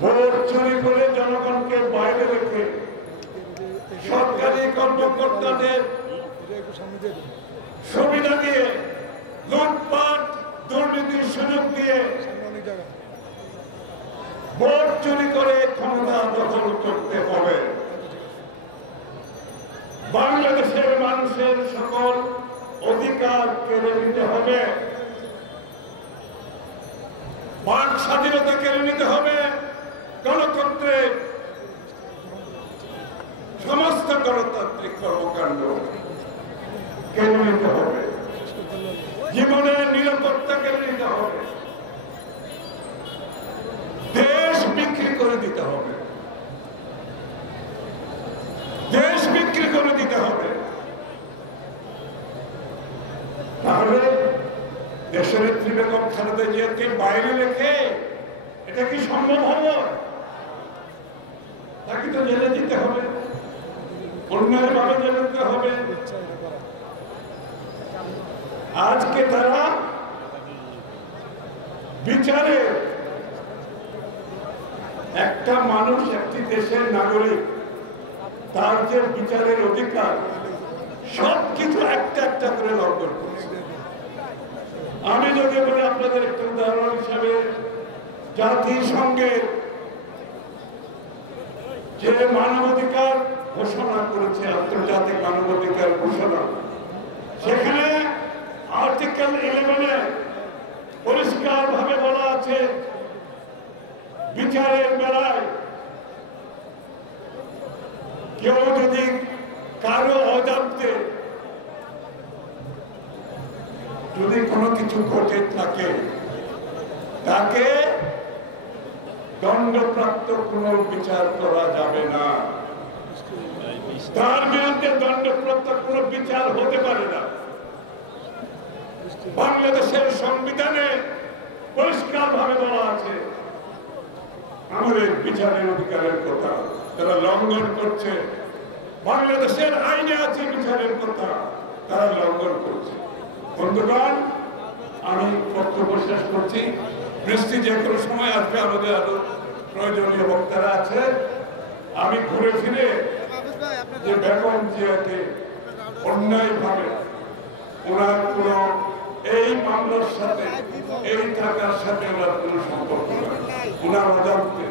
Vote চুরি করে জনগণকে বাইরে রেখে সরকারি কর্মকর্তাদের সুবিধা দিয়ে লুটপাট দুর্নীতির সুযোগ দিয়ে ভোট চুরি করে ক্ষমতা দখল করতে হবে। বাংলাদেশের মানুষের সকল অধিকার কেড়ে নিতে হবে, বাক স্বাধীনতা কেড়ে নিতে হবে, গণতন্ত্রে সমস্ত গণতান্ত্রিক কর্মকাণ্ড কেড়ে নিতে হবে, জীবনের নিরাপত্তা কেড়ে নিতে হবে, দেশ বিক্রি করে দিতে হবে, দেশ বিক্রি করে দিতে হবে। তাহলে দেশনেত্রী বেগম খালেদা জিয়াকে বাইরে রেখে এটা কি সম্ভব হবে? তাকে তো জেলে দিতে হবে, অন্যায়ভাবে জেলে দিতে হবে। আজকে তারা বিচারে একটা মানুষ একটি দেশের নাগরিক, তার যে বিচারের অধিকার সবকিছু একটা একটা করে লঙ্ঘন করছে। আমি যদি বলি আপনাদের একটা উদাহরণ হিসাবে, জাতিসংঘের যে মানবাধিকার ঘোষণা করেছে, আন্তর্জাতিক মানবাধিকার ঘোষণা, সেখানে আর্টিকেল 11-এ পরিষ্কার ভাবে বলা আছে বিচারের বেলায় কেউ যদি কারো অজান্তে যদি কোনো কিছু ঘটে থাকে তাকে দণ্ডপ্রাপ্ত কোনো বিচার করা যাবে না, তার বিরুদ্ধে দণ্ডপ্রাপ্ত কোনো বিচার হতে পারে না। বাংলাদেশের সংবিধানে পরিষ্কার ভাবে বলা আছে আমাদের বিচারের অধিকারের কথা তারা লঙ্ঘন করছে। বাংলাদেশের আইনে আছে বিচারের কথা, তারা লঙ্ঘন করছে। বন্ধুগণ, আমি বক্তব্য শেষ করছি। বৃষ্টি যে কোনো সময় আসবে, আমাদের আরো প্রয়োজনীয় বক্তারা আছে। আমি ঘুরে ফিরে যে বেগম জিয়াকে অন্যায়ভাবে ওনার কোন এই মামলার সাথে এই টাকার সাথে ওনার কোন সম্পর্ক নেই, ওনার অজান্তে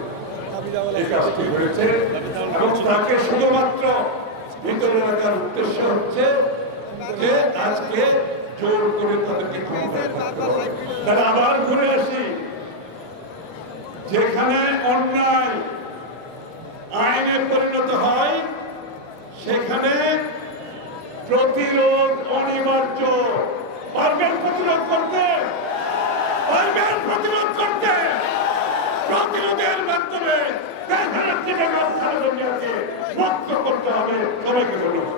এই কাজটি হয়েছে এবং তাকে শুধুমাত্র ভিতরে রাখার উদ্দেশ্য হচ্ছে যে আজকে জোর করে তাদেরকে ক্ষমতা করতে হবে। তারা আবার ঘুরে আসি, যেখানে অন্যায় আইনে পরিণত হয় সেখানে প্রতিরোধ অনিবার্য। পারবেন প্রতিরোধ করতে? পারবেন প্রতিরোধ করতে? প্রতিরোধের মাধ্যমে দেশের জীবন মুক্ত করতে হবে। সবাইকে ধন্যবাদ।